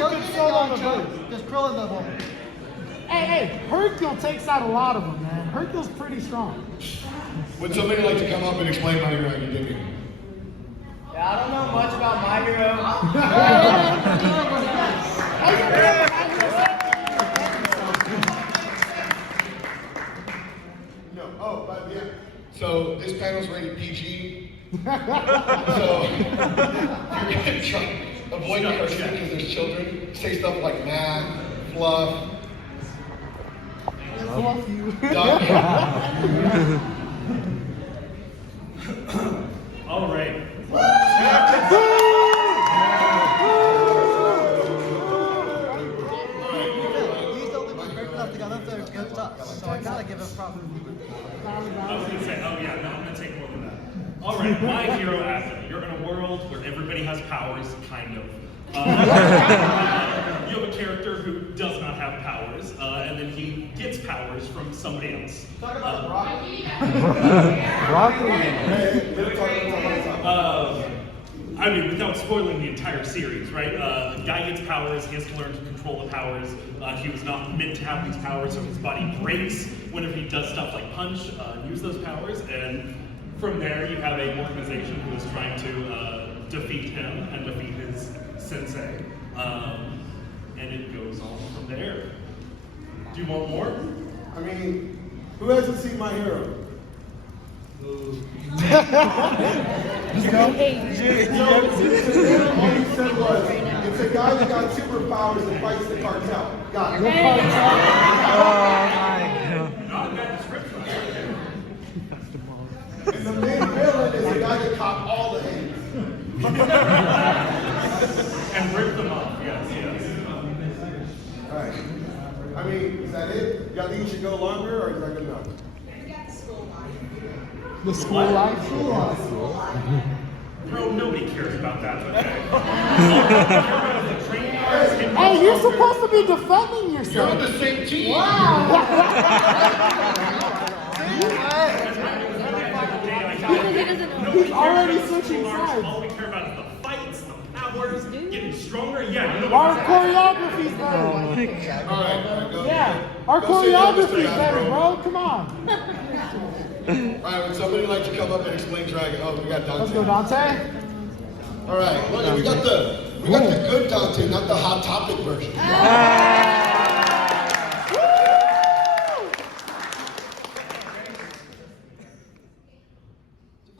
a good solo to verse. Just Krillin the one. Hey, Hercule takes out a lot of them, man. Hercule's pretty strong. Would somebody like to come up and explain My Hero Academia? Yeah, I don't know much about My Hero. No. Oh, but yeah. So this panel's rated PG. So you're gonna try avoid cursing because there's children. Say stuff like math, fluff. Fluff you. Duck. All right. He's the only one brave enough to get up there and get up, so I gotta give him proper. I was going to say, oh yeah, no, I'm going to take a look at that. All right, My Hero Academia. You're in a world where everybody has powers, kind of. You have a character who does not have powers, and then he gets powers from somebody else. Talk about Rocky. I mean, without spoiling the entire series, right? The guy gets powers, he has to learn to control the powers. He was not meant to have these powers, so his body breaks whenever he does stuff like punch, use those powers, and from there you have an organization who is trying to defeat him and defeat his sensei. And it goes on from there. Do you want more? I mean, who hasn't seen My Hero? Go. All he said was, it's a guy that got superpowers and fights the cartel. Got it. Not a bad description. And the main villain is a guy that caught all the hands. And rip them off, yes. All right. I mean, is that it? Y'all think you should go longer, or is that good enough? The school life. Bro, nobody cares about that, okay? Hey, you're supposed to be defending You're yourself. on the same team. He's already switching sides. All we care about is the fights, the powers, getting stronger. Yeah, you know Our what choreography's better. All right, go. Yeah, our Go sit down, choreography's Mr. better, Afro. bro. Come on. All right, would somebody like to come up and explain Dragon? Oh, we got Dante. Let's go, Dante. All right, look, we got the good Dante, not the Hot Topic version. If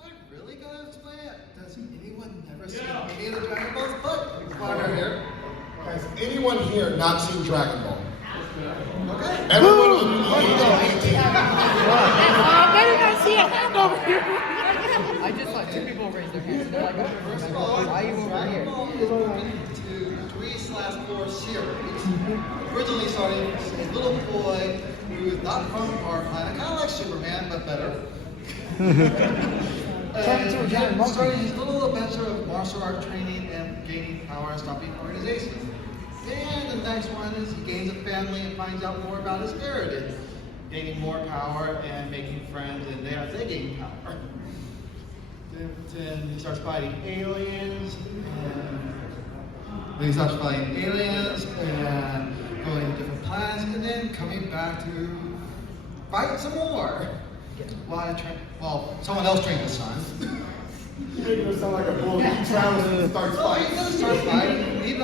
I really gotta explain it, does anyone never see any of the Dragon Balls? But partner here. Has anyone here not seen Dragon Ball? Okay. Everyone on the age of 18. I did not see a hand over here. I just saw two people raise their hands. They're like, First of all, why are you over Dragon here? Ball is broken into 3/4 series. Originally started as a little boy who is not from our planet, kind of like Superman, but better. Turned into a giant monkey. Started his little adventure of martial art training and gaining power and stopping organizations. And the next one is he gains a family and finds out more about his heritage, gaining more power and making friends, and they gain power. Then he starts fighting aliens, and going to different planets, and then coming back to fight some more. Well, someone else trained his son. You make him sound like a bull. He travels and starts Well, he fighting. does start fighting. He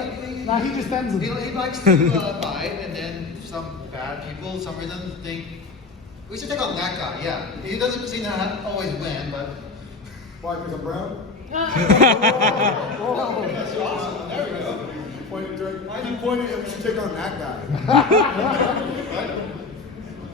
Nah, he just ends He it. likes to fight, and then some bad people, some reason think we should take on that guy. Yeah, he doesn't seem to always win, but Why, because I'm brown? Whoa. that's awesome. There we go. Why are you pointing at me to take on that guy?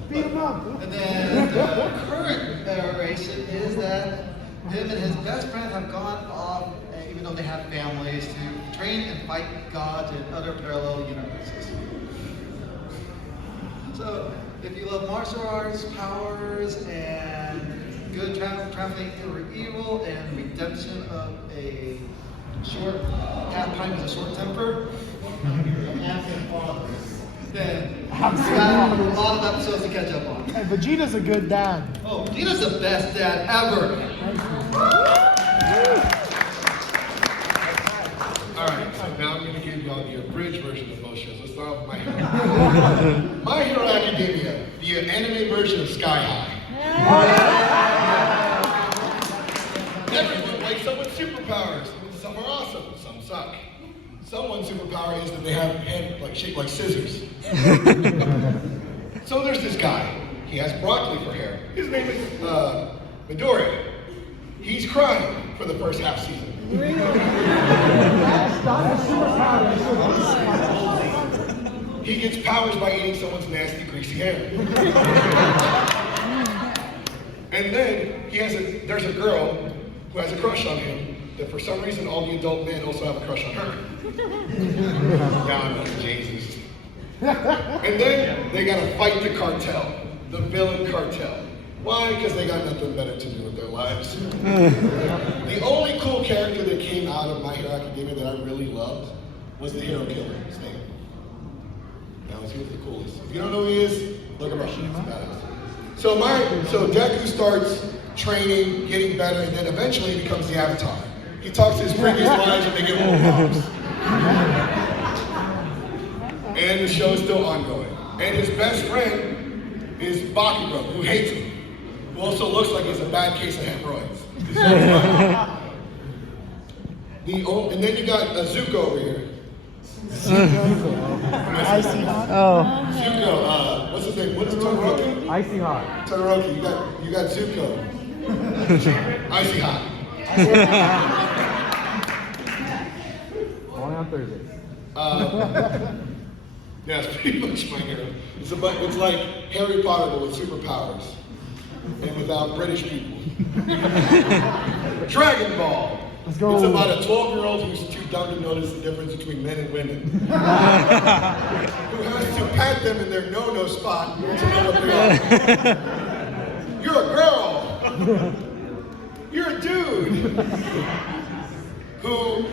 Beat him up. And then the current narration is that him and his best friend have gone off, even though they have families, to train and fight gods in other parallel universes. So, if you love martial arts, powers, and good traveling over evil, and redemption of a short, half pint with a short temper, then we got a lot of episodes to catch up on. Hey, Vegeta's a good dad. Oh, Vegeta's the best dad ever. Alright, so now I'm gonna give y'all the abridged version of both shows. Let's start off with My Hero. My Hero Academia, the anime version of Sky High. Everyone likes someone's superpowers. Some are awesome, some suck. Someone's superpower is that they have head shaped like scissors. So there's this guy. He has broccoli for hair. His name is Midori. He's crying for the first half season. He gets powers by eating someone's nasty, greasy hair. And then there's a girl who has a crush on him that for some reason all the adult men also have a crush on her. Down to Jesus. And then they gotta fight the cartel, the villain cartel. Why? Because they got nothing better to do with their lives. The only cool character that came out of My Hero Academia that I really loved was the hero killer, his name. Now he was the coolest. If you don't know who he is, look him up. He's badass. So Deku starts training, getting better, and then eventually he becomes the Avatar. He talks to his previous lives and they get more powers. And the show is still ongoing. And his best friend is Bakugo, who hates him, who also looks like he's a bad case of hemorrhoids. And then you got Zuko over here. Icy hot. Oh. Zuko, what's his name? What is Todoroki? Icy hot. Todoroki, you got Zuko. Icy hot. Only on Thursdays. Yeah, it's pretty much My Hero. It's like Harry Potter but with superpowers and without British people. Dragon Ball. Let's go. It's about a 12-year-old who's too dumb to notice the difference between men and women. Who has to pat them in their no-no spot to know what they are. You're a girl. You're a dude. Who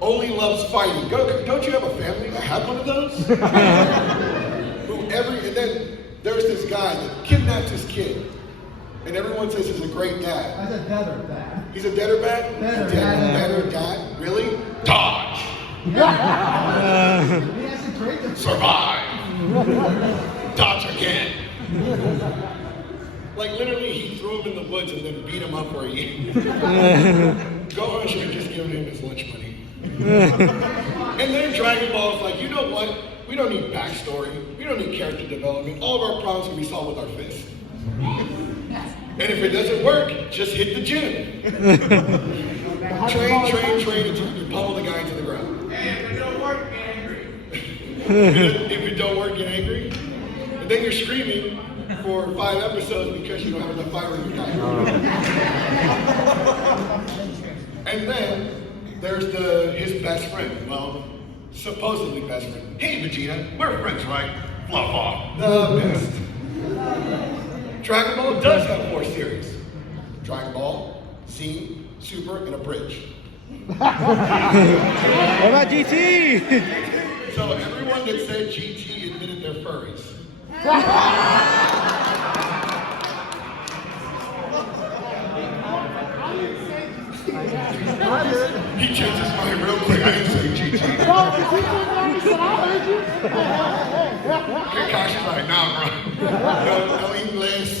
only loves fighting. Don't you have a family? I have one of those. And then there's this guy that kidnapped his kid. And everyone says he's a great dad. That's a deader dad. He's a deader dad? Deader dad? Really? Dodge! He has a great Survive! Dodge again! Like literally he threw him in the woods and then beat him up where he Gohan should have just given him his lunch money. And then Dragon Ball is like, you know what? We don't need backstory. We don't need character development. All of our problems can be solved with our fists. And if it doesn't work, just hit the gym. Train until you pummel the guy into the ground. Hey, if it don't work, get angry. If it don't work, get angry. And then you're screaming for 5 episodes because you don't have enough fire in your guy. And then there's his best friend. Well, supposedly best friend. Hey, Vegeta, we're friends, right? Fluff off. The best. Dragon Ball does have 4 series. Dragon Ball, Z, Super, and Abridged. What about GT? So everyone that said GT admitted they're furries. He changed his mind real quick. I didn't say GT. Kakashi's like, nah, bro. No English.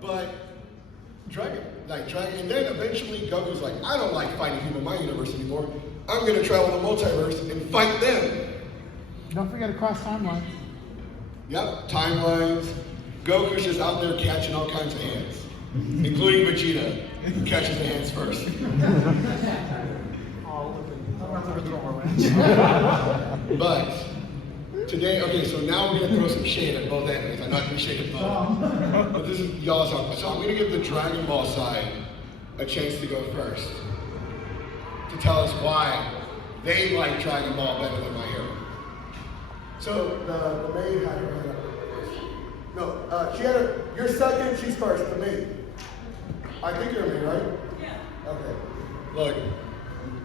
But Dragon, and then eventually Goku's like, I don't like fighting people in my universe anymore. I'm gonna travel the multiverse and fight them. Don't forget to cross timeline. Yep, timelines. Goku's just out there catching all kinds of hands, including Vegeta, who catches the hands first. But today, okay, so now we're gonna throw some shade at both animes. I'm not gonna shade at both. But this is y'all's on. So I'm gonna give the Dragon Ball side a chance to go first. To tell us why they like Dragon Ball better than My Hero. So the maid had her hand up. No, she had her, you're second, she's first, the maid. I think you're a maid, right? Yeah. Okay. Look,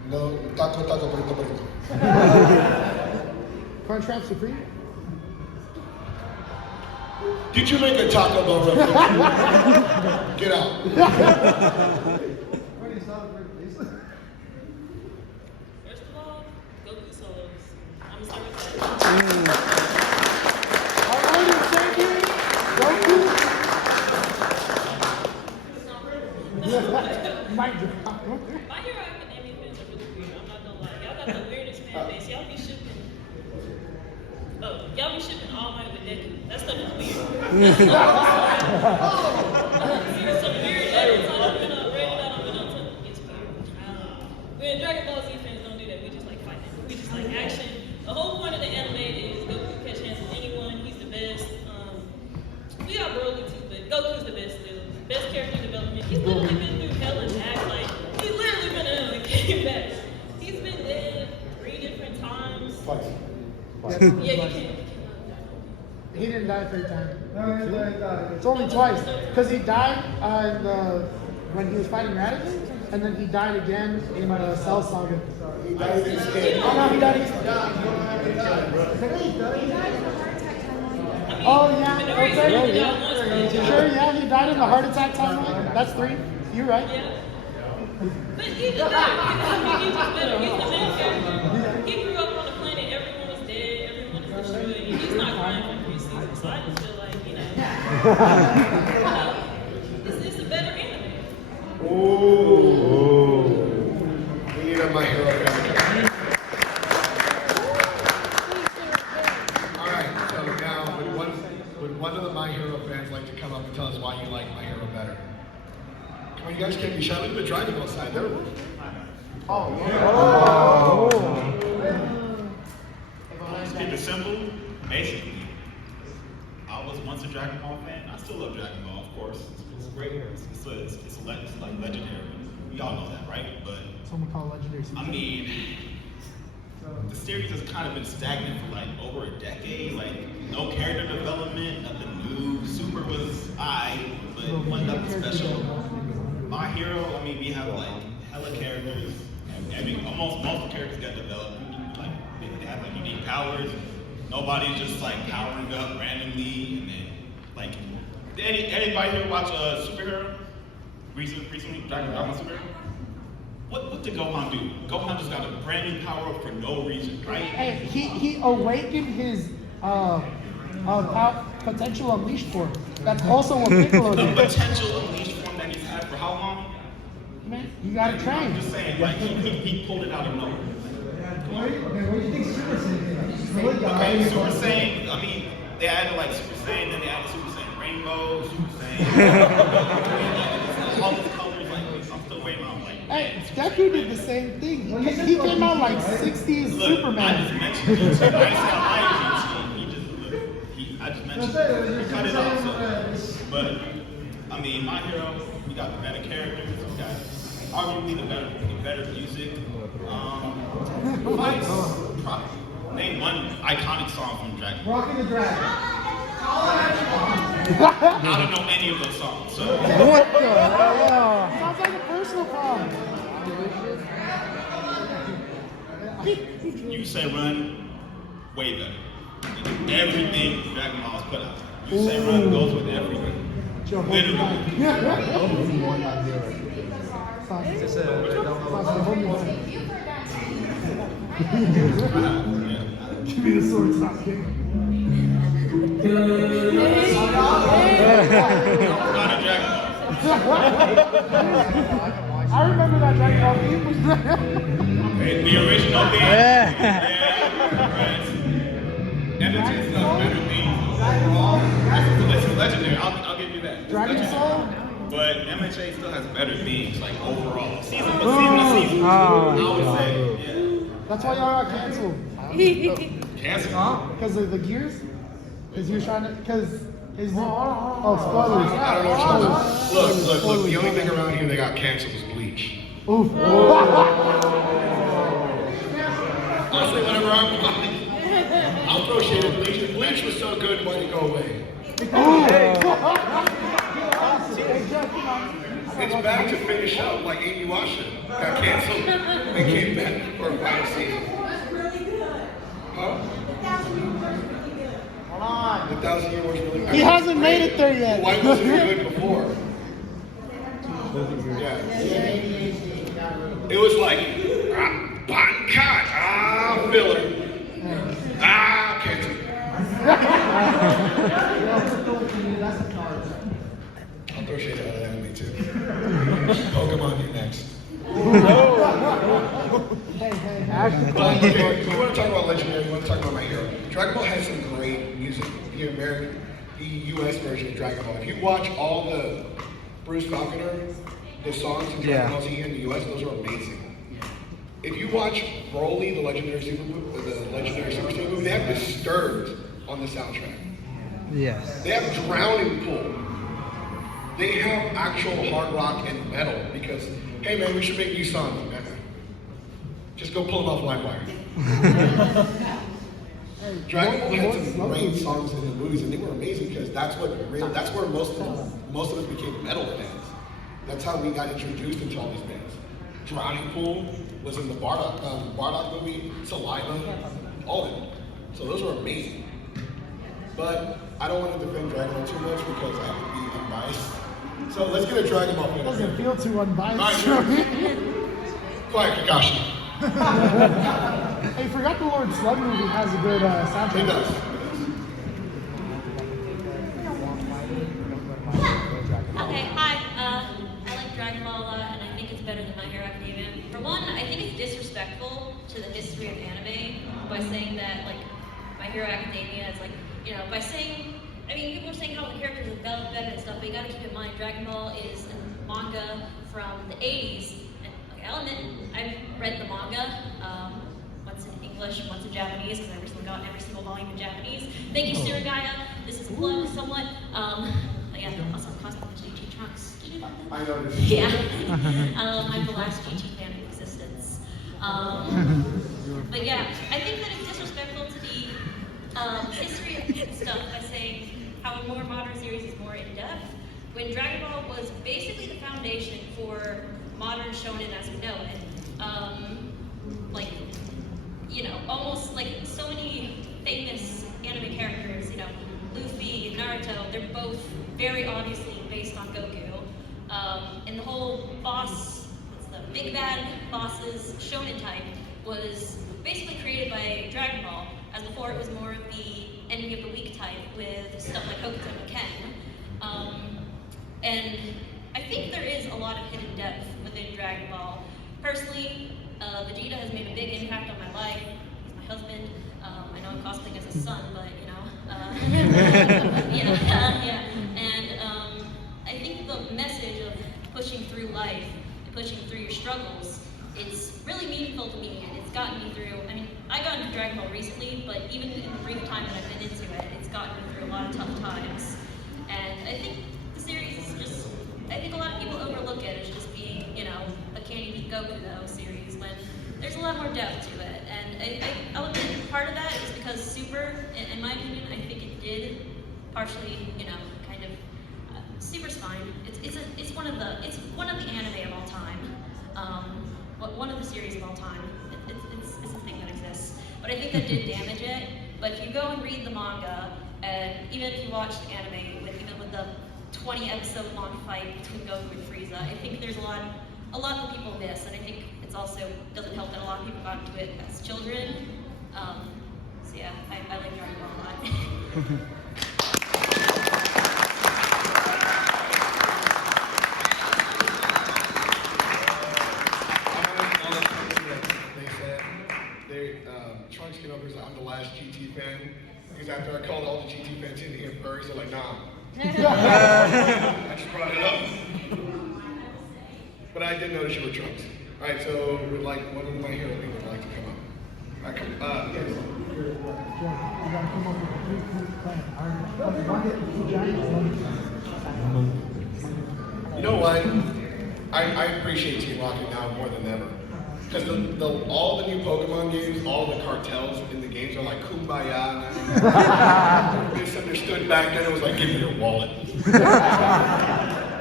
no, taco, burrito, burrito. Crunchwrap Supreme? Did you make a Taco Bell reference? Get out. First of all, Goku solos. I'm sorry for that. Our Lord and Savior, Goku. Mic drop. My Hero Academia fans are really weird. I'm not gonna lie. Y'all got the weirdest fan base. Y'all be shipping. Oh, y'all be shipping All Might with Deku. That stuff is weird. There's some weird edits. I don't know. Reddit, I don't know. It's weird. When Dragon Ball Z fans don't do that. We just like fighting. We just like action. The whole point of the anime is Goku catch hands with anyone. He's the best. We got Broly too, but Goku's the best still. Best character development. He's literally been through hell and back. Like, he's literally been in hell and came back. He's been dead 3 different times. Yeah, you can. He didn't die 3 times. It's only twice. Because he died when he was fighting Radigan, and then he died again in Cell Saga. He died in his head. Oh no, he died in Oh yeah, okay. Sure, yeah, he died in the heart attack timeline. That's 3. You're right. Yeah. But he's just better. I mean, he's just better. He's the main character. He grew up on the planet, everyone was dead, everyone is destroyed, and he's not crying for 3 seasons. So I just feel like, it's a better anime. Ooh. We need a My Hero Academia. All right, so now would one of the My Hero fans like to come up and tell us why you like My Hero better? Come on, you guys can't be shy. Look at the driving outside. There. Keep it simple. Basically, I was once a Dragon Ball fan. I still love Dragon Ball, of course. It's great. It's like legendary. We all know that, right? But Someone called Legendary. I mean, the series has kind of been stagnant for like over a decade. Like no character development, nothing new. Super was but wasn't nothing special. My Hero, I mean, we have like hella characters. I mean, most of the characters got developed. Like they have like unique powers. Nobody's just like powering up randomly, and then like, did anybody here watch Superhero? Recently, Dragon Ball Superhero. What did Gohan do? Gohan just got a brand new power up for no reason, right? Hey, he awakened his potential unleashed form. That's also what Piccolo The did. potential unleashed form that he's had for how long? Man, you gotta I'm train. just saying, like he pulled it out of nowhere. What do you think Super Saiyan? Okay, Super Saiyan, I mean, they added like Super Saiyan, then they added Super Saiyan Rainbow, Super Saiyan. All these colors, like, I'm still waiting on, like, Hey, Deku did the same thing. He came out like 60s look, I Superman. just mentioned GT. I didn't say I like GT. I just mentioned it. Cut it off. So. But, I mean, My Hero, we got the better characters, we got arguably the better music. Fights, name one iconic song from Dragon Ball. Rocking the Dragon. I don't know any of those songs, so. What the hell? Sounds like a personal problem. You say Run, way better. Everything Dragon Ball's put out. You say Run goes with everything. Give me the sword, stop kicking. Not a Dragon Ball. I remember that Dragon Ball theme. The original theme. Yeah. Right. Energy stuff, better themes. Overall, this is legendary. I'll give you that. It's Dragon legendary. Soul? But MHA still has better themes, like overall. Season to season. Oh, I would say, yeah. That's why y'all got canceled. Cancel. Because of the gears? Because he was trying to, because his, spoilers. I don't know what you're talking about. Look. The only thing around here that got canceled was Bleach. Oof. I'll say whatever I want. I'll throw shade at Bleach. If Bleach was so good, why'd it go away? It's back to finish up like Inuyasha. Got canceled and came back for a final season. Huh? The 1,000 Year Wars really? He hasn't made it there yet. Why wasn't he good before? Yeah. It was like, button cut, filler, cancer. I'll throw shade out of that me too. Pokemon, you next. Actually, Okay, you want to talk about Legendary, you want to talk about My Hero. Dragon Ball has some great music. The US version of Dragon Ball. If you watch all the Bruce Falconer, the songs in Dragon Ball Z in the US, those are amazing. If you watch Broly, the Legendary Super Saiyan movie, they have Disturbed on the soundtrack. Yes. They have Drowning Pool. They have actual hard rock and metal because, hey man, we should make new songs. Just go pull them off LimeWire. Dragon Ball had some great songs in the movies, and they were amazing because that's where most of us became metal fans. That's how we got introduced into all these bands. Drowning Pool was in the Bardock movie, Saliva, all of it. So those were amazing. But I don't want to defend Dragon Ball too much because I have to be unbiased. So let's get a Dragon Ball fan. doesn't feel too unbiased. Quiet, Kakashi. Hey, forgot the Lord Slug movie has a good soundtrack. It does. Okay, hi. I like Dragon Ball a lot, and I think it's better than My Hero Academia. For one, I think it's disrespectful to the history of anime by saying that, like, My Hero Academia is like, you know, by saying, I mean, people are saying how the characters are developed better and stuff, but you gotta keep in mind, Dragon Ball is a manga from the 80s. And, okay, I'll admit, I've read the manga, once in English, once in Japanese, because I've recently gotten every single volume in Japanese. Thank you, Surigaya. This is a plug somewhat. But yeah, also cosplay GT Trunks. Did you know that? I noticed. Yeah. I'm the last GT fan in existence. But yeah, I think that it's disrespectful to the history of stuff by saying how a more modern series is more in-depth, when Dragon Ball was basically the foundation for modern shonen as we know it. Like, you know, almost like so many famous anime characters, you know, Luffy, Naruto, they're both very obviously based on Goku. And the whole boss, the big bad boss's shonen type was basically created by Dragon Ball, as before it was more of the enemy of the weak type with stuff like Hokuto no Ken. And I think there is a lot of hidden depth within Dragon Ball. Personally, Vegeta has made a big impact on my life. He's my husband. I know I'm cosplaying as a son, but you know, yeah. And I think the message of pushing through life, and pushing through your struggles, it's really meaningful to me, and it's gotten me through. I mean, I got into Dragon Ball recently, but even in the brief time that I've been into it, it's gotten me through a lot of tough times. And I think the series is just, I think a lot of people overlook it as just being, you know, a Candy Beat Goku though series, when there's a lot more depth to it. And I'll admit part of that is because Super, in my opinion, I think it did partially, you know, kind of, Super's fine. It's one of the anime of all time. One of the series of all time. It's a thing that exists. But I think that did damage it. But if you go and read the manga, and even if you watch the anime, even with the 20 episode long fight between Goku and Frieza, I think there's a lot that people miss, and I think it's also doesn't help that a lot of people got into it as children. So yeah, I like Dragon Ball a lot. Trunks came over and said, I'm the last GT fan. Because after I called all the GT fans in here furries, they're like, nah. I just brought it up. But I did notice you were Trunks. All right, so we'd like one of my hero people would like to come up. All right, yes. You gotta come up with a 3-2 plan. You know what? I appreciate Team Rocket now more than ever. Because all the new Pokemon games, all the cartels in the games are like kumbaya. Misunderstood back then. It was like, give me your wallet.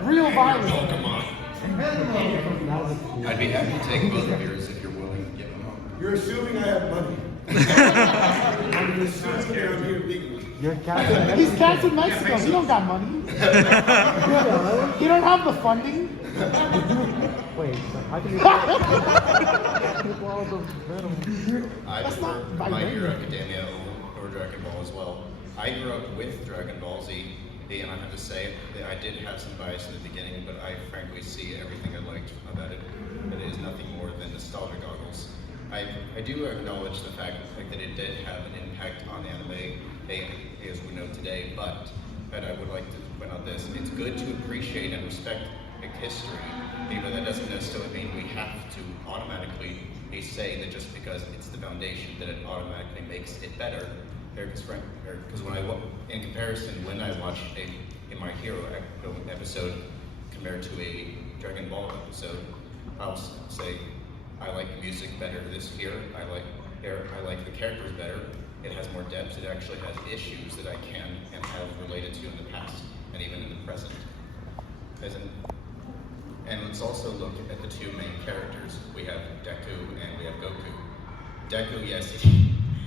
Real violence. Pokemon. I'd be happy to take both of yours if you're willing to give them up. You're assuming I have money. I'm assuming I'm here legally. You're Captain He's Captain Mexico. He don't got money. He don't have the funding. Wait, so how can you take all the venom? I That's prefer not My Hero vibranium. Academia over Dragon Ball as well. I grew up with Dragon Ball Z, and I have to say that I did have some bias in the beginning, but I frankly see everything I liked about it. It is nothing more than nostalgia goggles. I do acknowledge the fact that it did have an impact on anime as we know today, but I would like to point out this. It's good to appreciate and respect history, but that doesn't necessarily mean we have to automatically say that just because it's the foundation that it automatically makes it better. Because in comparison, when I watch a My Hero episode compared to a Dragon Ball episode, I'll say I like the music better this year. I like the characters better. It has more depth. It actually has issues that I can and have related to in the past and even in the present. And let's also look at the two main characters. We have Deku and we have Goku. Deku, yes,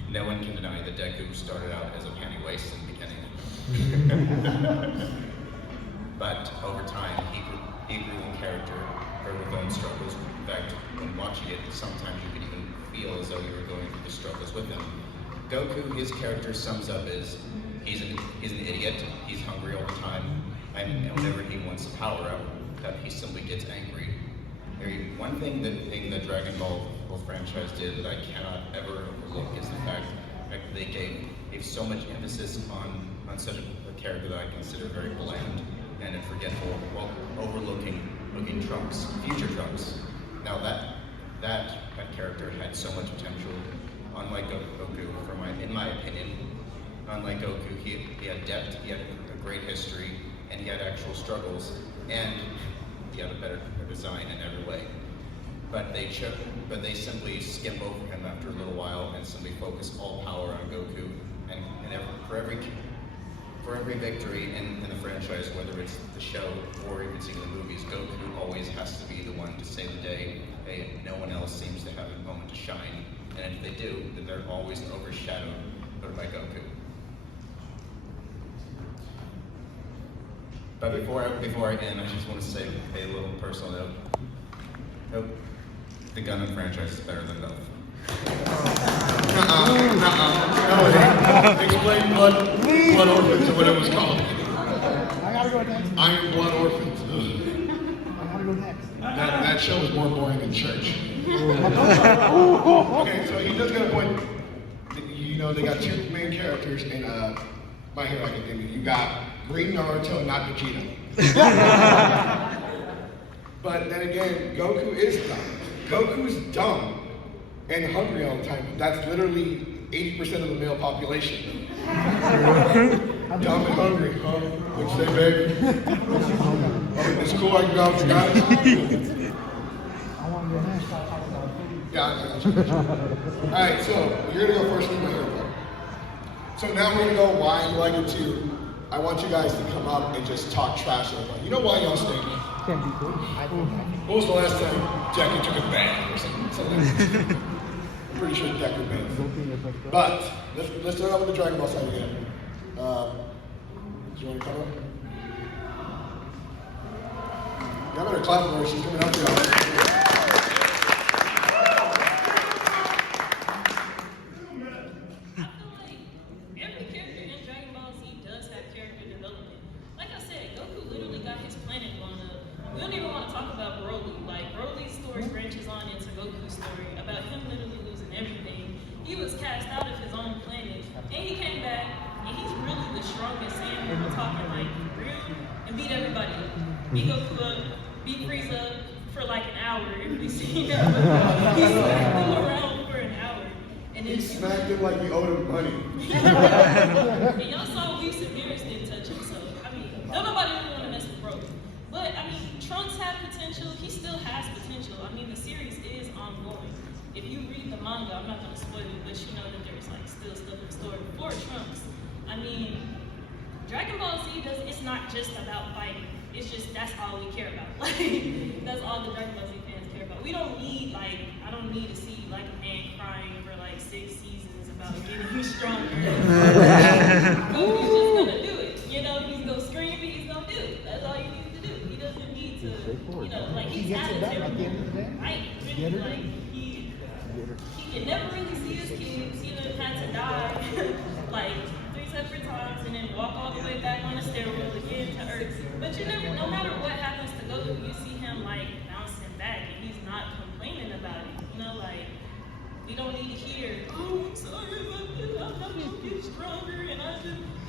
no one can deny that Deku started out as a panty waist in the beginning. But over time, he grew in character, grew with own struggles. In fact, when watching it, sometimes you could even feel as though you were going through the struggles with him. Goku, his character sums up as he's an idiot, he's hungry all the time, and whenever he wants the power out, that he simply gets angry. One thing that Dragon Ball franchise did that I cannot ever overlook is the fact that they gave so much emphasis on such a character that I consider very bland and forgetful, while overlooking Trunks, future Trunks. Now that character had so much potential. Unlike Goku, in my opinion, unlike Goku, he had depth, he had a great history, and he had actual struggles, and he had a better design in every way. But they simply skip over him after a little while and simply focus all power on Goku. And for every victory in the franchise, whether it's the show or even seeing the movies, Goku always has to be the one to save the day. No one else seems to have a moment to shine. And if they do, then they're always overshadowed by Goku. But before I end, I just want to say a little personal note. Nope. The Gundam franchise is better than both. Explain Blood Orphans or what it was called. I gotta go next. Iron Blood Orphans. I gotta go next. That show was more boring than church. Okay, so he does get a point. You know, they got two main characters in My Hero Academia. You got Green Naruto, not Vegeta. But then again, Goku is dumb. Goku's dumb and hungry all the time. That's literally 80% of the male population. Dumb and hungry, huh? What'd you say, baby? It's cool, I can go out with you guys. Yeah, Alright, so you're gonna go first with My Hero. So now we're gonna go why you like it too. I want you guys to come up and just talk trash about it. You know why y'all stay here? Can't be good. When was the last time Deku took a bath or something? I'm pretty sure Deku bathed. But let's start out with the Dragon Ball side again. Do you want to come up? Y'all better clap for her. She's coming up here. Every character in Dragon Ball Z does have character development. Like I said, Goku literally got his planet blown up. We don't even want to talk about Broly. Like, Broly's story branches on into Goku's story about him literally losing everything. He was cast out of his own planet, and he came back, and he's really the strongest Saiyan. We're talking like real, and beat everybody up. Beat Goku up, beat Frieza for like an hour. If we see him, he smacked him around for an hour. And then He smacked him like he owed him money. and y'all saw Whis and Beerus didn't touch him, so I mean, nobody really want to mess with Broly. But I mean, Trunks had potential. He still has potential. I mean, the series is ongoing. If you read the manga, I'm not gonna spoil it, but you know that there's like still stuff in store for Trunks. I mean, Dragon Ball Z it's not just about fighting. It's just that's all we care about. Like that's all the Dragon Ball Z fans care about. We don't need I don't need to see like a man crying for like 6 seasons about getting stronger.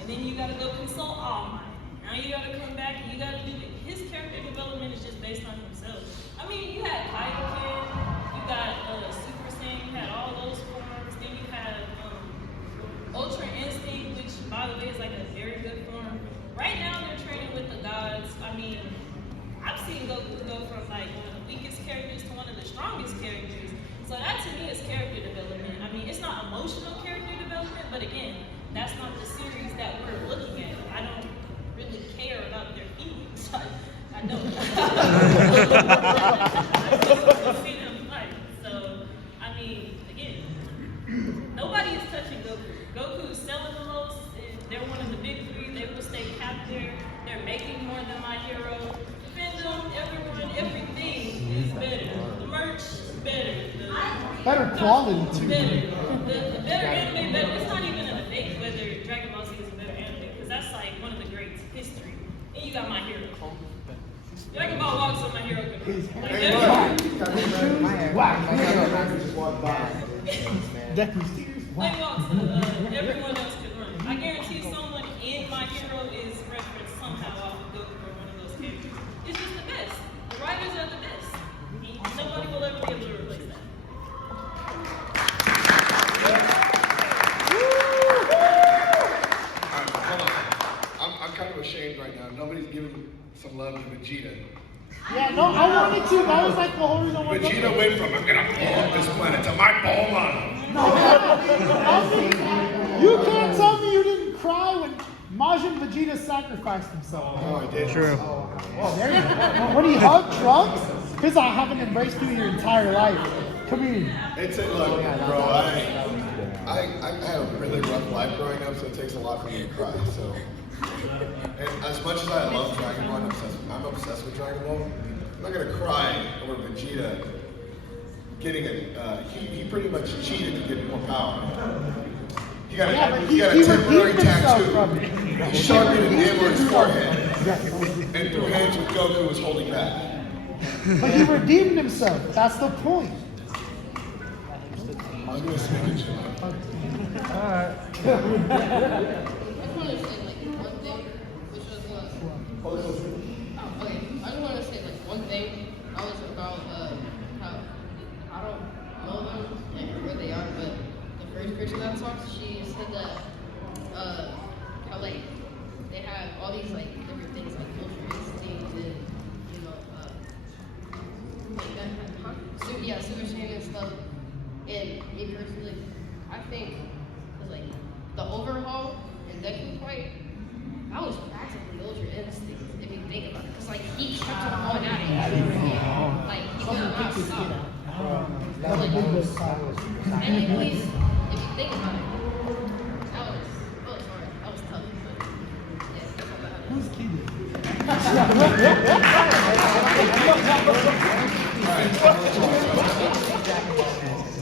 and then you gotta go consult All Might. Now you gotta come back and you gotta do it. His character development is just based on himself. I mean, you had Kaioken, you got Super Saiyan, you had all those forms, then you had Ultra Instinct, which by the way is like a very good form. Right now they're training with the gods. I mean, I've seen Goku go from like one of the weakest characters to one of the strongest characters. So that to me is character development. I mean, it's not emotional character development, but again, that's not the series that we're looking at. I don't really care about their feelings. I don't. I just want to see them fight. So, I mean, again, nobody is touching Goku. Goku is selling the most. They're one of the big three. They will stay captive. They're making more than My Hero. Fandom, everyone, everything is better. The merch is better. Better quality too. Better. The better anime, better. It's not even a debate whether Dragon Ball Z is a better anime, because that's like one of the greats in history. And you got My Hero. Dragon Ball walks on My Hero. Like, They walks, everyone else can run. I guarantee someone in My Hero is referenced somehow off of Goku or one of those characters. It's just the best. The writers are the best. Nobody will ever be able to replace that. Hold on. I'm kind of ashamed right now. Nobody's giving some love to Vegeta. Yeah, no, I wanted to. That was like the whole reason why. Vegeta went from I'm gonna blow up this planet to my ball on him. You can't tell me you didn't cry when Majin Vegeta sacrificed himself. Oh, I did. True. Oh, there you go. When he hugged Trunks, because I haven't embraced you your entire life. Come here. It's a look, bro. I had a really rough life growing up, so it takes a lot for me to cry. So, and as much as I love Dragon Ball, I'm obsessed with Dragon Ball. I'm not gonna cry over Vegeta getting a. He pretty much cheated to get more power. He got a temporary tattoo. He sharpened an nib on his forehead, and through hands with Goku was holding back. But he redeemed himself. That's the point. I'm gonna sneak it, you. Alright. I just want to say like one thing, which was okay. I just want to say like one thing. I was about how I don't know them and where they are, but the first person that talked, she said that how like they have all these like different things like Ultra Instinct and like that. Super Saiyan and stuff. And me personally, I think, cause like the overhaul in Deku fight, that was practically Ultra Instinct if you think about it. Cause like he kept on going at it, like he could not stop. And at least if you think about it, that was hard. That was tough. But yeah, that's all that happened. Who's kidding?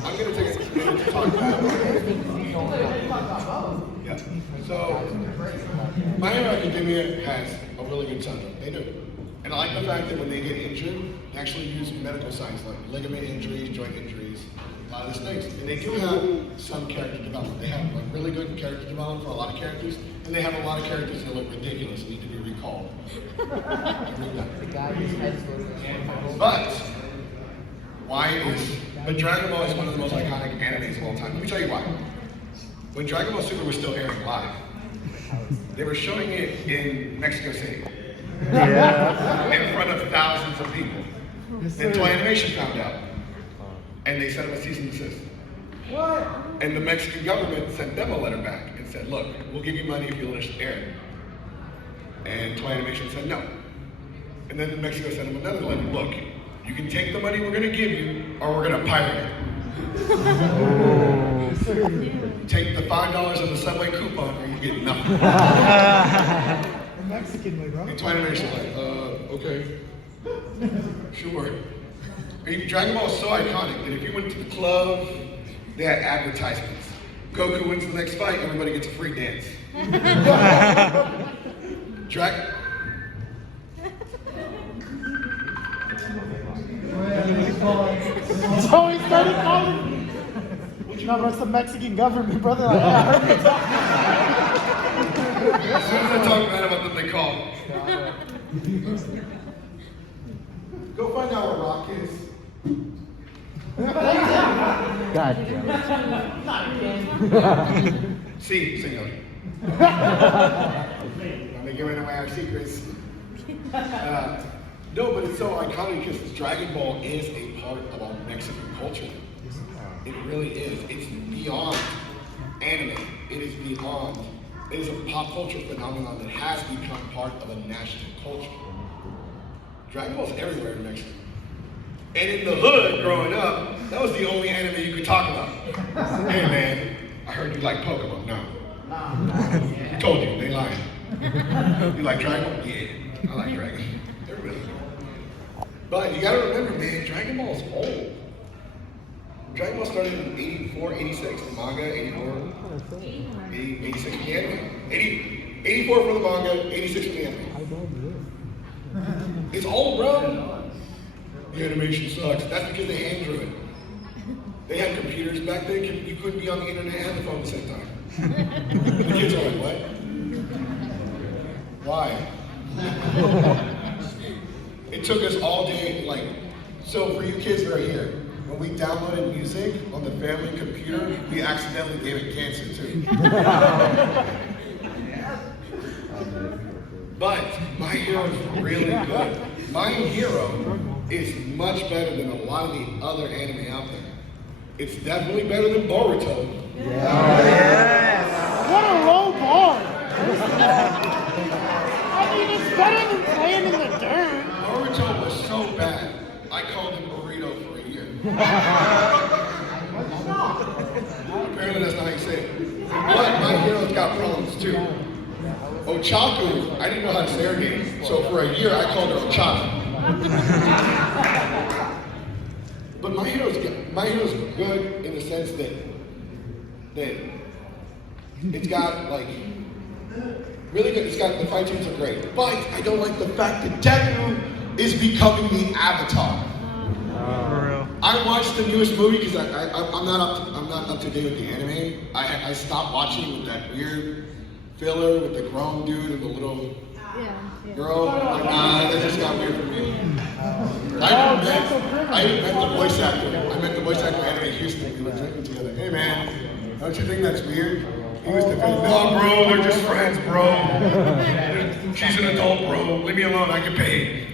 I'm gonna take a minute to talk about yeah. So, My Hero Academia has a really good soundtrack. They do. And I like the fact that when they get injured, they actually use medical science, like ligament injuries, joint injuries, a lot of these things. And they do have some character development. They have like really good character development for a lot of characters, and they have a lot of characters that look ridiculous and need to be recalled. But but Dragon Ball is one of the most iconic animes of all time. Let me tell you why. When Dragon Ball Super was still airing live, they were showing it in Mexico City. Yeah. In front of thousands of people. Then Toei Animation found out. And they sent them a cease and desist. What? And the Mexican government sent them a letter back and said, look, we'll give you money if you'll let us air it. And Toei Animation said no. And then Mexico sent them another letter, look, you can take the money we're gonna give you, or we're gonna pirate it. Take the $5 of the subway coupon, or you get nothing. Mexican way, bro. And Toei Animation like, okay. Sure. And Dragon Ball is so iconic that if you went to the club, they had advertisements. Goku wins the next fight, everybody gets a free dance. So he started calling. No, bro, it's the Mexican government, brother. Like, I heard you talking. Go find out where Rock is. God damn it. See, senor. I'm giving away our secrets. No, but it's so iconic because Dragon Ball is a part of our Mexican culture. It really is. It's beyond anime. It is beyond. It is a pop culture phenomenon that has become part of a national culture. Dragon Ball's everywhere in Mexico. And in the hood, growing up, that was the only anime you could talk about. Hey man, I heard you like Pokemon. No. I told you, they lying. You like Dragon Ball? Yeah, I like Dragon. They're really good. But you gotta remember, man, Dragon Ball's old. Dragon Ball started in 84, 86, the manga, 84, 86 for the anime. 84 for the manga, 86 for the anime. It's old, bro. The animation sucks. That's because they hand drew it. They had computers back then. You couldn't be on the internet and the phone at the same time. The kids are like, what? Why? It took us all day, like, so for you kids that are here, when we downloaded music on the family computer, we accidentally gave it cancer too. But My Hero is really good. My Hero is much better than a lot of the other anime out there. It's definitely better than Boruto. What a low bar! I mean, it's better than playing in the dirt. Boruto was so bad, I called him Burrito for a year. Apparently that's not how you say it. But My Hero's got problems too. Ochaku, I didn't know how to say her name, so for a year I called her Ochaku. But My Hero's good in the sense that it's got like really good. It's got the fight scenes are great, but I don't like the fact that Deku is becoming the Avatar. I watched the newest movie because I'm not up to date with the anime. I stopped watching with that weird filler with the grown dude and the little girl. Like, nah, that just got weird for me. I even met the voice actor. I met the voice actor Anthony Houston. We were drinking together. Hey man, don't you think that's weird? He was defending, no bro, they're just friends, bro. She's an adult, bro. Leave me alone, I can pay.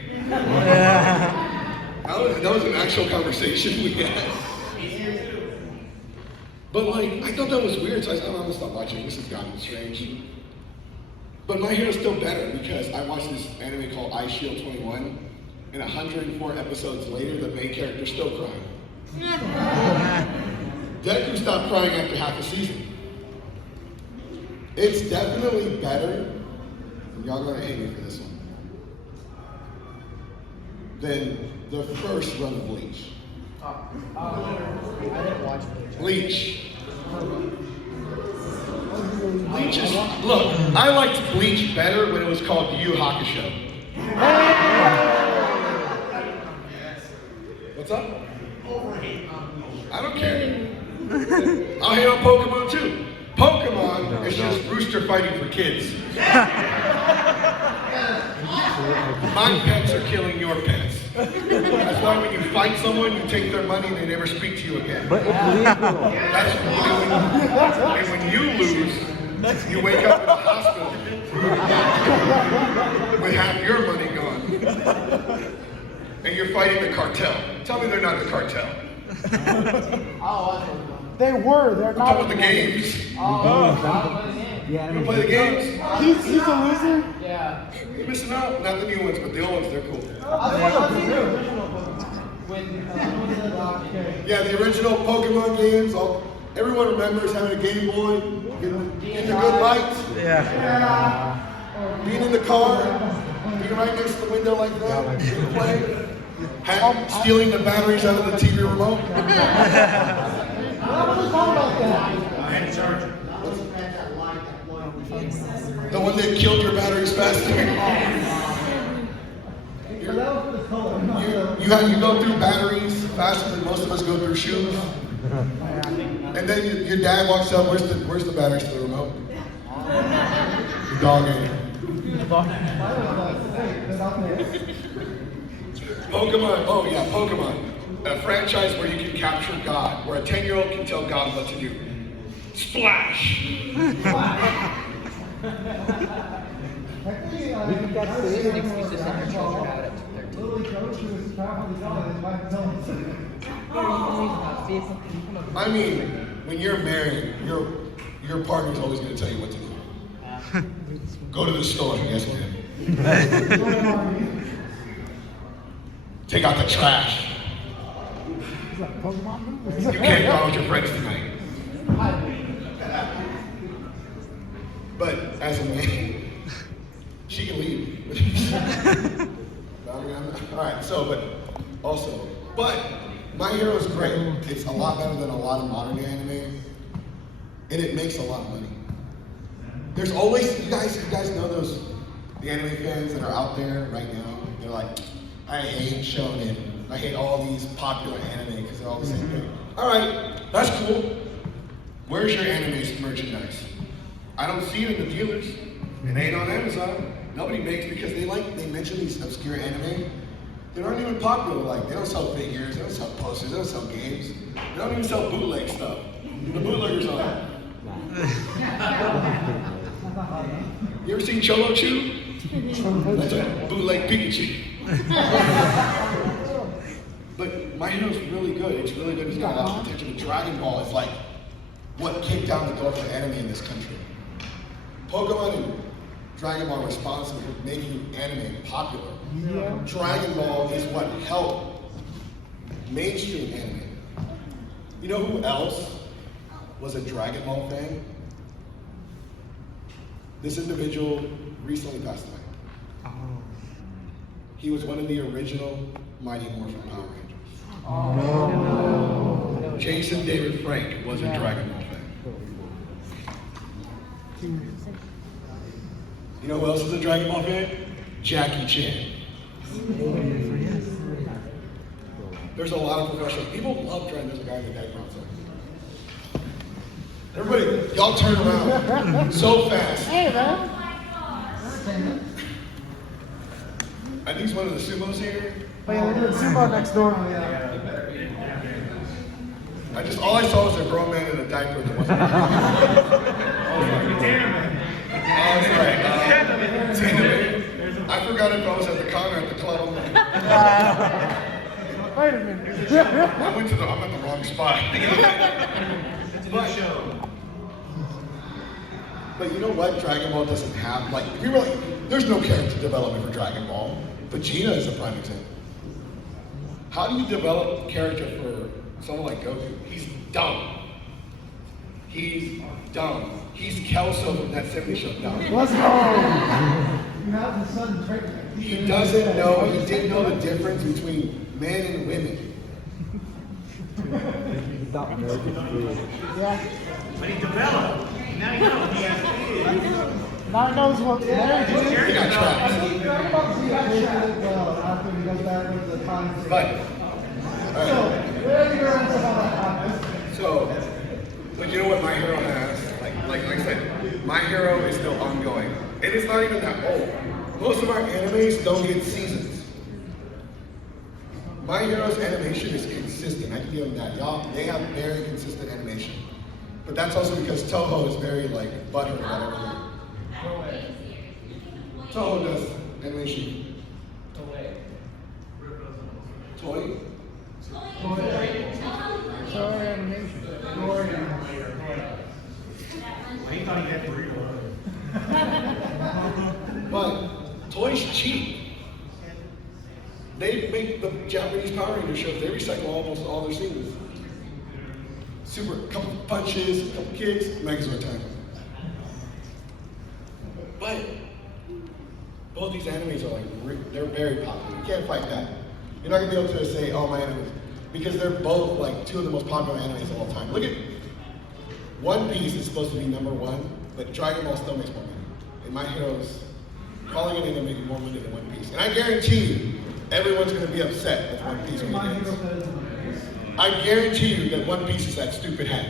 That was an actual conversation we had. But like, I thought that was weird, so I said, I'm gonna stop watching. This has gotten strange. But My Hero's still better because I watched this anime called Eye Shield 21, and 104 episodes later, the main character's still crying. Deku stopped crying after half a season. It's definitely better, and y'all gonna hate me for this one, than the first run of Bleach. I didn't watch Bleach. Bleach is, look, I liked Bleach better when it was called Yu Yu Hakusho. What's up? I don't care. I'll hate on Pokemon too. Pokemon is just Rooster fighting for kids. My pets are killing your pets. That's why when you fight someone, you take their money and they never speak to you again. But it's legal. That's what you do. And when you lose, you wake up in a hospital with half your money gone. And you're fighting the cartel. Tell me they're not the cartel. They were. They're I'm not. talking about the games. Yeah, You play the games? He's a loser. Yeah. You're missing out. Not the new ones, but the old ones, they're cool. Yeah, the original Pokemon games. Everyone remembers having a Game Boy, getting the good lights. Yeah. Being in the car, being right next to the window like that, playing, stealing the batteries out of the TV remote. The one that killed your batteries faster. You go through batteries faster than most of us go through shoes. And then your dad walks up, where's the batteries to the remote? The dog ate it. Pokemon, oh yeah, Pokemon. A franchise where you can capture God, where a 10-year-old can tell God what to do. Splash! I mean, when you're married, your partner's always going to tell you what to do. Go to the store, yes ma'am. Take out the trash. You can't go out with your friends tonight. But as a man, she can leave. Alright, but My Hero is great. It's a lot better than a lot of modern day anime. And it makes a lot of money. There's always, you guys know the anime fans that are out there right now. They're like, I hate shonen. I hate all these popular anime because they're all the same thing. All right, that's cool. Where's your anime merchandise? I don't see it in the dealers. It ain't on Amazon. Nobody makes because they mention these obscure anime. They aren't even popular. Like, they don't sell figures, they don't sell posters, they don't sell games. They don't even sell bootleg stuff. The bootleggers on it. You ever seen Cholo Chew? That's a bootleg Pikachu. But My Hero's really good. It's really good. It's got a lot of potential. Dragon Ball is like what kicked down the door for anime in this country. Pokemon and Dragon Ball are responsible for making anime popular. Yeah. Dragon Ball is what helped mainstream anime. You know who else was a Dragon Ball fan? This individual recently passed away. Oh. He was one of the original Mighty Morphin Power Rangers. Oh. Jason David Frank was a Dragon Ball fan. You know who else is a Dragon Ball fan? Jackie Chan. There's a lot of professional people love Dragon. There's a guy in the background. Everybody, y'all turn around so fast. Hey, man. I think he's one of the sumos here. Oh yeah, they're doing sumo next door. All I saw was a grown man in a diaper that wasn't. That's right. I forgot if I was at the counter at the club. Wait a minute. I'm at the wrong spot. But you know what Dragon Ball doesn't have? There's no character development for Dragon Ball. Vegeta is a prime example. How do you develop character for someone like Goku? He's dumb. He's Kelso from that 70s show. Dumb. Let's go! He doesn't know, he didn't know the difference between men and women. Yeah. But he developed. Now you know he has kids. Now he knows what marriage is. He got trapped. But you know what My Hero has? Like I said, My Hero is still ongoing. And it's not even that old. Most of our animes don't get seasons. My Hero's animation is consistent. I can give them that. They have very consistent animation. But that's also because Toho is very butthurt about everything. Toho does animation. Toy? Toy animation. He thought he had burrito. But Toy's cheap. They make the Japanese Power Ranger shows. They recycle almost all their scenes. Couple punches, couple kicks, Megazord time. But both these animes are they're very popular. You can't fight that. You're not gonna be able to say, oh, my animes, because they're both two of the most popular animes of all time. Look at One Piece is supposed to be #1, but Dragon Ball still makes more money. And My Hero's calling it in to make more money than One Piece. And I guarantee you, everyone's gonna be upset with One Piece when it ends. I guarantee you that One Piece is that stupid hat.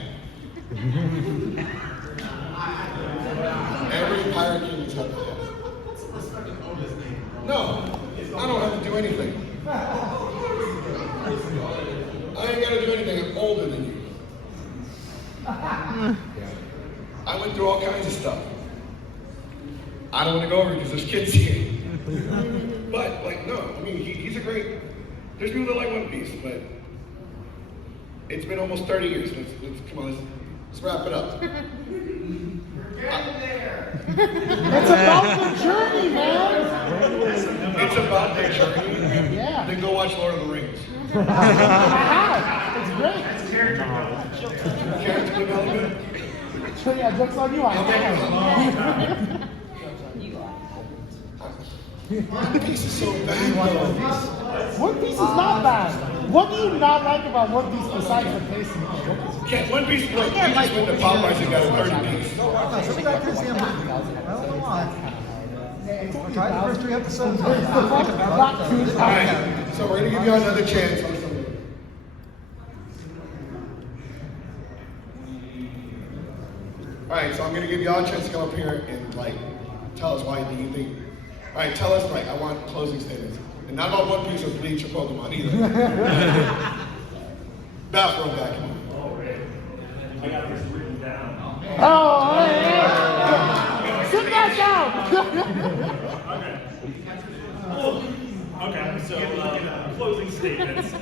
Every pirate king has had that hat. No, I don't have to do anything. I ain't gotta do anything, I'm older than you. I went through all kinds of stuff. I don't wanna go over because there's kids here. But, like, no, I mean, he's a great, there's people that like One Piece, but it's been almost 30 years. Come on, let's wrap it up. It's about the journey, man. It's about their journey. Yeah. Then go watch Lord of the Rings. I have. It's great. That's character development. Character development. So yeah, jokes on you. I know. One Piece is so bad, though. One Piece is not bad. What do you not like about One Piece besides the pacing? Yeah, One Piece, like, you just went to Popeyes and got a 30 piece. Some guy could see him. I don't know why. I tried the first 3 episodes. Alright, so we're gonna give you another chance on something. Alright, so I'm gonna give y'all a chance to come up here and, like, tell us why do you think. Alright, tell us, like, I want closing statements. And not about One Piece or Bleach or Pokemon either. Bathroom vacuum. I got this written down. Oh, hey. Sit back down. Okay, so closing statements.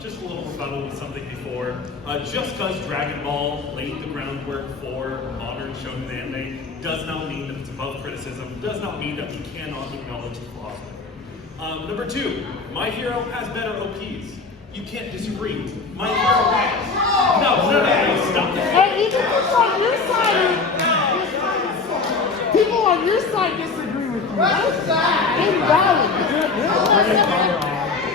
Just a little rebuttal with something before. Just because Dragon Ball laid the groundwork for modern shonen anime does not mean that it's above criticism, does not mean that we cannot acknowledge the flaws. Number 2, My Hero has better OPs. You can't disagree. My Hero has. No, stop. Hey, even people on your side, people on your side disagree with you. That's invalid.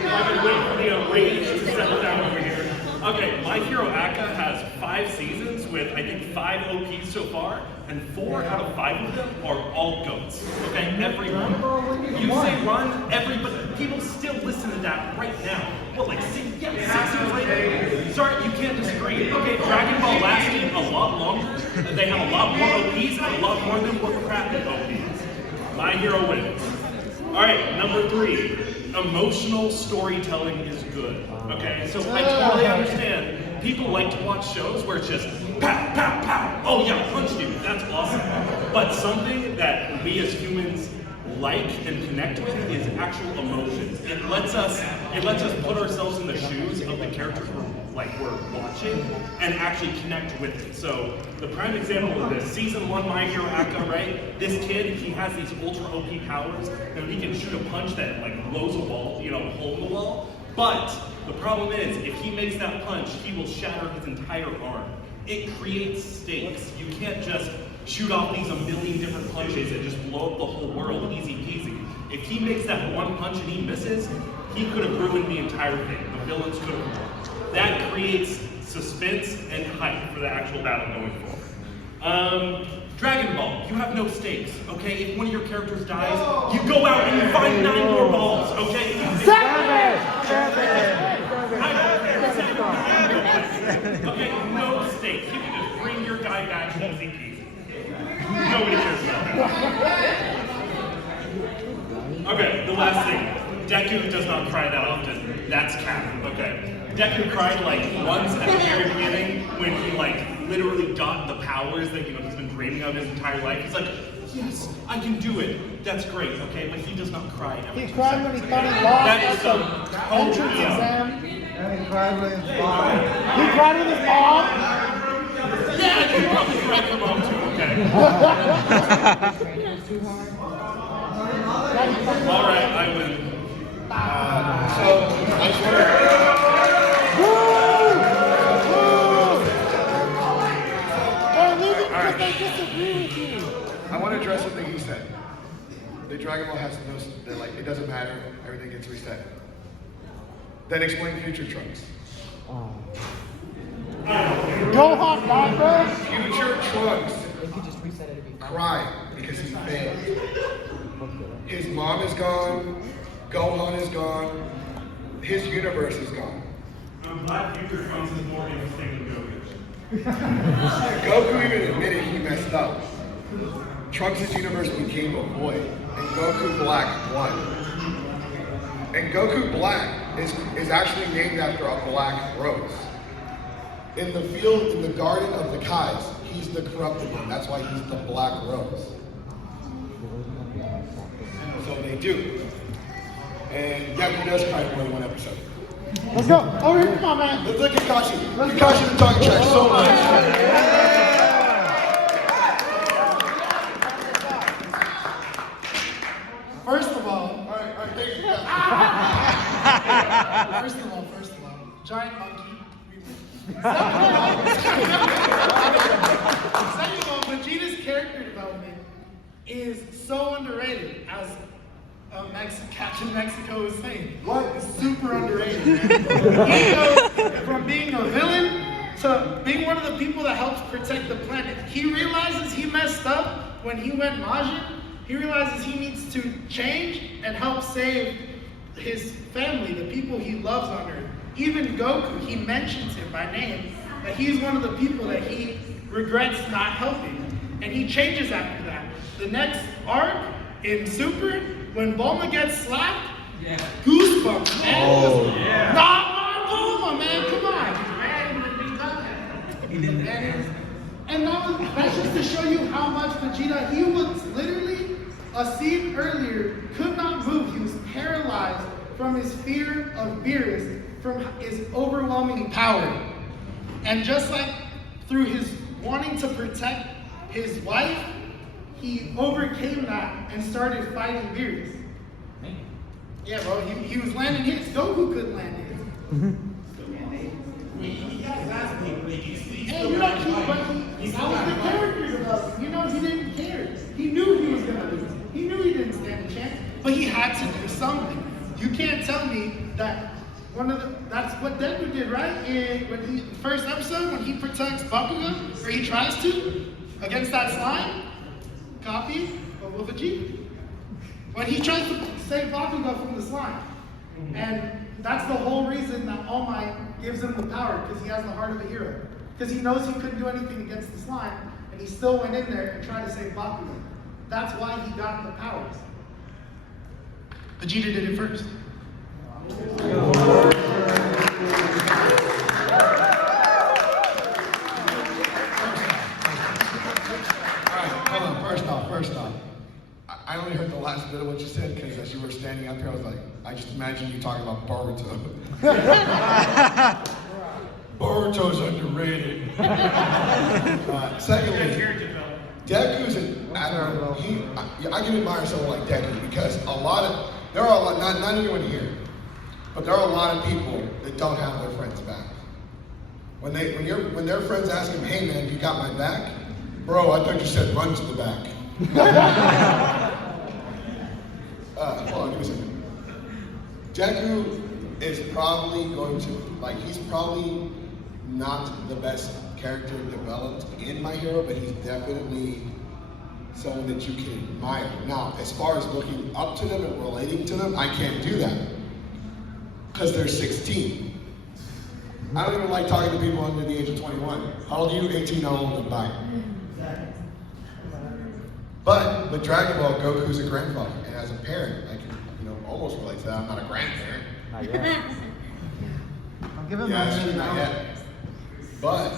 I've been waiting for the rage to settle down over here. Okay, My Hero Acca has 5 seasons with, I think, 5 OPs so far, and 4 out of 5 of them are all GOATs. Okay, everyone. You say run, everybody, people still listen to that right now. What, like 6 years later? Sorry, you can't disagree. Okay, Dragon Ball lasted a lot longer, they have a lot more OPs, and a lot more of them were crafted OPs. My Hero wins. Alright, number 3. Emotional storytelling is good. Okay, so I totally understand. People like to watch shows where it's just pow, pow, pow. Oh yeah, punch you. That's awesome. But something that we as humans like and connect with is actual emotions. It lets us put ourselves in the shoes of the characters we're watching and actually connect with it. So the prime example of this, season 1 My Hero Acca, right? This kid, he has these ultra OP powers and he can shoot a punch that like blows a wall, hole in the wall. But the problem is, if he makes that punch, he will shatter his entire arm. It creates stakes. You can't just shoot off these 1 million different punches and just blow up the whole world easy peasy. If he makes that one punch and he misses, he could have ruined the entire thing. The villains could have won. That creates suspense and hype for the actual battle going forward. Dragon Ball, you have no stakes, okay? If one of your characters dies, you go out and you find 9 more balls, okay? Okay, no stakes. You can just bring your guy back easy peasy. Nobody cares about that. Okay, the last thing. Deku does not cry that often. That's cap, okay? Deku cried like once at the very beginning when he literally got the powers that he's been dreaming of his entire life. He's like, yes, I can do it. That's great, okay? But he does not cry. He cried when he thought he lost That is some entrance exam. And he cried with his mom. He cried with his mom. Yeah, you probably cried for mom too, okay? Alright, I win. So, I just want to... They disagree with you. I want to address something he said. The Dragon Ball has no, it doesn't matter, everything gets reset. Then explain Future Trunks. Gohan Mongo? Future Trunks cried because he failed. His mom is gone, Gohan is gone, his universe is gone. I'm glad Future Trunks is more interesting than Goku. Goku even admitted he messed up. Trunks' universe became a void, and Goku Black won. And Goku Black is actually named after a black rose. In the field, in the garden of the Kais, he's the corrupted one. That's why he's the black rose. So they do. And Deku does cry more than one episode. Let's go. Over here, come on, man. Let's look at Kakashi. Kakashi's been talking trash so much. First of all, thank you. First of all, giant monkey. Second of all, Vegeta's character development is so underrated, as Captain Mexico was saying. What? It's super underrated, man. He goes from being a villain to being one of the people that helps protect the planet. He realizes he messed up when he went Majin. He realizes he needs to change and help save his family, the people he loves on Earth. Even Goku, he mentions him by name, that he's one of the people that he regrets not helping. And he changes after that. The next arc in Super, when Bulma gets slapped, goosebumps, man. Oh, yeah. Not my Bulma, man, come on. And that's just to show you how much Vegeta, he was literally, a scene earlier, could not move. He was paralyzed from his fear of Beerus, from his overwhelming power. And just like through his wanting to protect his wife, he overcame that and started fighting Beerus. Yeah, bro, he was landing hits. Goku couldn't land hits. Hey, you know, that was the character development. You know, he didn't care. He knew he was gonna lose. He knew he didn't stand a chance, but he had to do something. You can't tell me that that's what Deku did, right? First episode, when he protects Bakugan, or he tries to, against that slime, copy of Vegeta. When he tries to save Bakugan from the slime. And that's the whole reason that All Might gives him the power, because he has the heart of a hero. Because he knows he couldn't do anything against the slime, and he still went in there and tried to save Bakugan. That's why he got the powers. Vegeta did it first. First off, I only heard the last bit of what you said because as you were standing up here, I was like, I just imagine you talking about Boruto. Boruto's underrated. Secondly, Deku's I can admire someone like Deku because not anyone here, but there are a lot of people that don't have their friends back. When their friends ask him, hey man, you got my back? Bro, I thought you said run to the back. Hold on, give me a second. Deku is probably he's probably not the best character developed in My Hero, but he's definitely someone that you can admire. Now, as far as looking up to them and relating to them, I can't do that because they're 16. I don't even like talking to people under the age of 21. How old are you? 18, how old am I? But with Dragon Ball, Goku's a grandfather, and as a parent, I can, almost relate to that. I'm not a grandparent. Not yet. I'll give him Not yet. But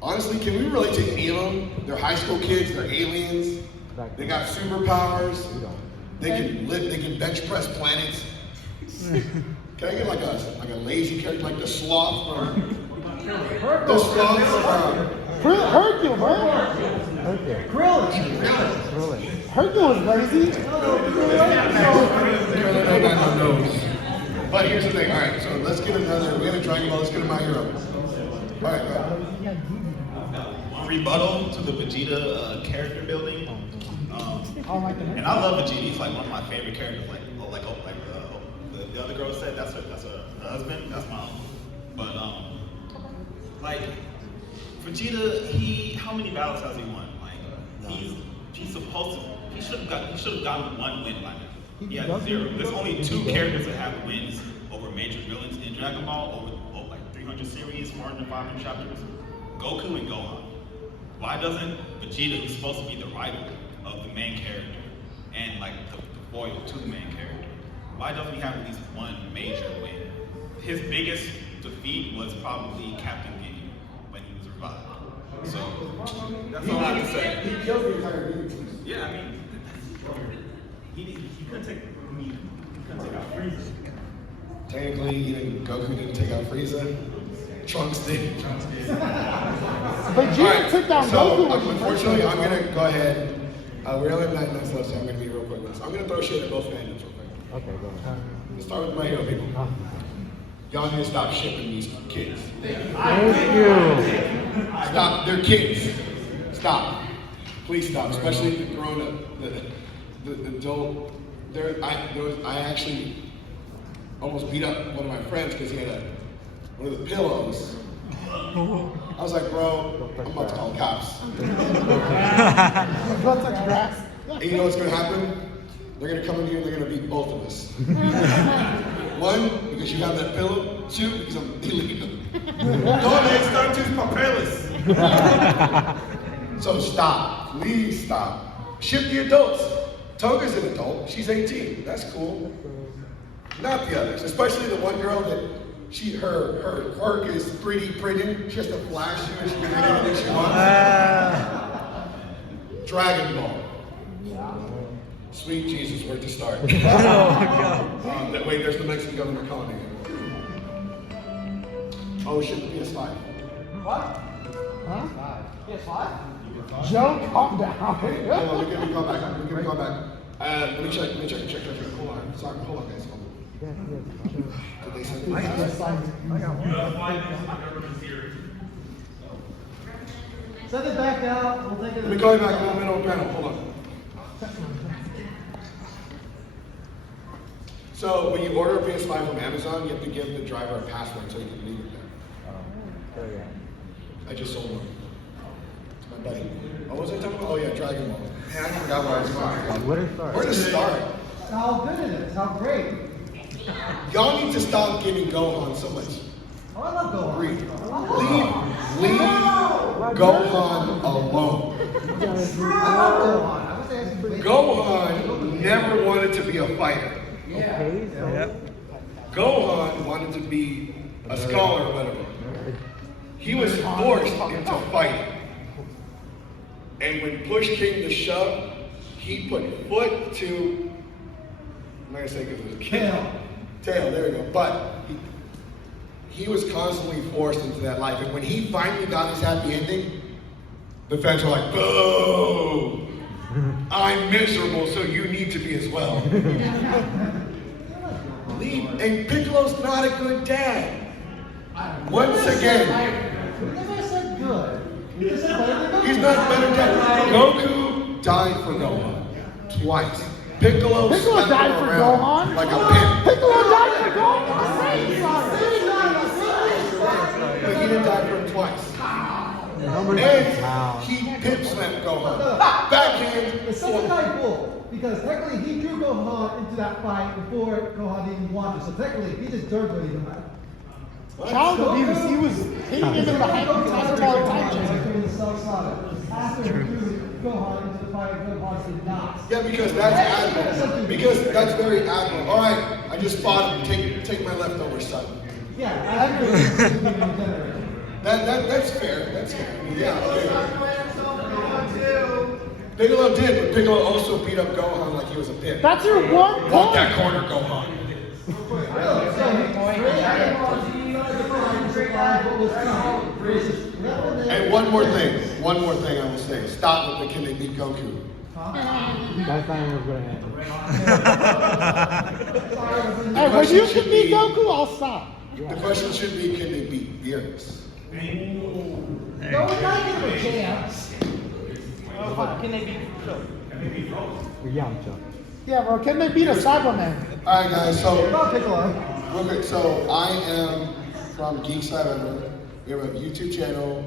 honestly, can we relate to any of them? They're high school kids. They're aliens. They got superpowers. They can bench press planets. Can I get like a lazy character, like the sloth from Hercule, bro. Hercule was lazy. But here's the thing. All right, so let's get another. We have a Dragon Ball. Let's get a My Hero. All right, go ahead. One rebuttal to the Vegeta character building. And I love Vegeta. He's like one of my favorite characters. The other girl said, that's her husband. That's my own. But Vegeta, how many battles has he won? He's supposed to. He should have gotten one win by now. He had 0. There's only 2 characters that have wins over major villains in Dragon Ball over 300 series, 400 to 500 chapters. Goku and Gohan. Why doesn't Vegeta, who's supposed to be the rival of the main character and like the foil to the main character, why doesn't he have at least one major win? His biggest defeat was probably Captain Ginyu when he was revived. So that's all I can say. He killed the entire team. Yeah, I mean, he couldn't take. I mean, he couldn't take out Frieza. Technically, Goku didn't take out Frieza. Trunks did. Vegeta took down Goku. Unfortunately, I'm gonna go ahead. We only have 9 minutes left, so I'm gonna be real quick with this. I'm gonna throw shit at both fandoms real quick. Okay, go ahead. Let's start with my hero people. Y'all need to stop shipping these kids. Thank you. Stop. They're kids. Stop. Please stop. Especially the grown up, the adult. I actually almost beat up one of my friends because he had one of the pillows. I was like, bro, I'm about to call the cops. And you know what's gonna happen? They're gonna come in here and they're gonna beat both of us. 1, because you have that pillow. 2, because I'm illegal. no, they start to papeles. So stop, please stop. Ship the adults. Toga's an adult, she's 18, that's cool. Not the others, especially the one girl that her quirk is 3D printing. She has to flash you and she can make anything she wants. Dragon Ball. Sweet Jesus, where to start? Wait, there's the Mexican government calling again. Oh, shit, PS5. What? Huh? PS5? Joe, calm down. Hold on, let me call back. Let me call back. Let me check. Hold on. Sorry, hold on, guys. Hold on. Did they send it? I got You have 5 minutes, the government's here. Send it back out. We'll take it. Let me call you back in the middle of the panel. Hold on. So when you order a PS5 from Amazon, you have to give the driver a password so you can leave it there. I just sold one. It's my buddy. What was I talking about? Oh yeah, Dragon Ball. Man, I forgot where I was going. Where to start? How good it is. How great. Y'all need to stop giving Gohan so much. Oh, I love Gohan. Leave Gohan alone. Gohan never wanted to be a fighter. Gohan wanted to be a scholar or whatever. He was forced into fighting. And when push came to shove, he put foot to, I'm not gonna say because it was a kid. Tail, there we go. But he was constantly forced into that life. And when he finally got his happy ending, the fans were like, boo! I'm miserable, so you need to be as well. Leave. And Piccolo's not a good dad. Once again. He's not a better dad. Goku died for Gohan. Twice. Piccolo died for Gohan? Like a pimp. Piccolo died for Gohan? But he didn't die for him twice. And he pimp slapped Gohan. Backhand. The second time bull, because technically he drew Gohan into that fight before Gohan didn't want to. So technically he deserved what he did. Childhood, he was hitting him in the head with time After he drew Gohan into the fight, Gohan did not. Yeah, because that's admirable. Because that's very admirable. All right, I just fought him. Take my leftovers, son. Yeah, I agree. That's fair. That's fair. Yeah. Okay. Piccolo did, but Piccolo also beat up Gohan like he was a pimp. That's your one point. Walk that corner, Gohan. And one more thing I will say. Stop with the can they beat Goku? That's not even what's going to happen. Hey, when you can beat Goku, I'll stop. The question should be, can they beat Beerus? No, we're not giving him a chance. Can they beat Yamcha. Yeah, bro, can they beat a Cyberman? All right, guys, so Not Piccolo. real quick, so I am from Geek Side Under. We have a YouTube channel.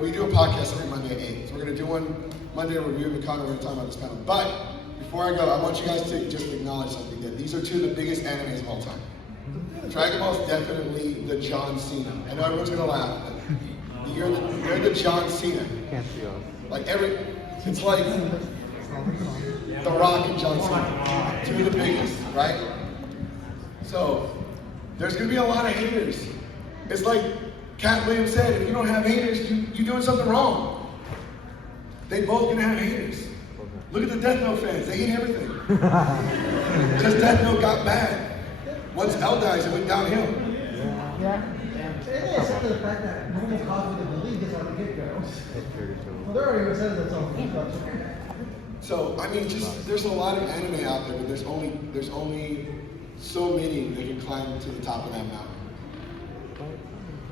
We do a podcast every Monday at 8. So we're going to do one Monday review of the con. We're going to talk about this panel. But before I go, I want you guys to just acknowledge something. That these are two of the biggest animes of all time. Dragon Ball is definitely the John Cena. I know everyone's going to laugh, but you're the John Cena. Can't see us. Like it's like The Rock and John Cena, two of the biggest, right? So there's gonna be a lot of haters. It's like Cat Williams said, if you don't have haters, you're doing something wrong. They both gonna have haters. Look at the Death Note fans, they hate everything. Just Death Note got bad. Once L dies, it went downhill. Yeah. They accepted the fact that normal cosmic in the league is on the get-go. Well, they already said that's all. So I mean, just there's a lot of anime out there, but there's only so many that can climb to the top of that mountain.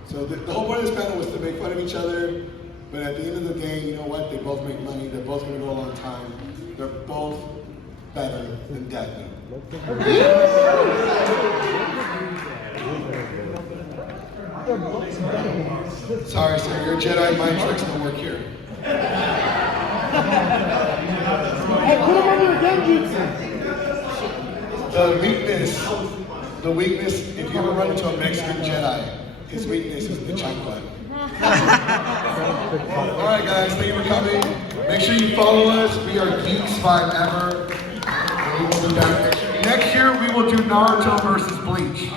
So the whole point of this panel was to make fun of each other, but at the end of the day, you know what? They both make money. They're both going to go a long time. They're both better than Death Note. Sorry, sir. Your Jedi mind tricks don't work here. Hey, put him under the genjutsu. The weakness, if you ever run into a Mexican Jedi, his weakness is the chancla. Alright guys, thank you for coming. Make sure you follow us. We are Geeks 5 Ever. We will do that next year. Next year we will do Naruto versus Bleach.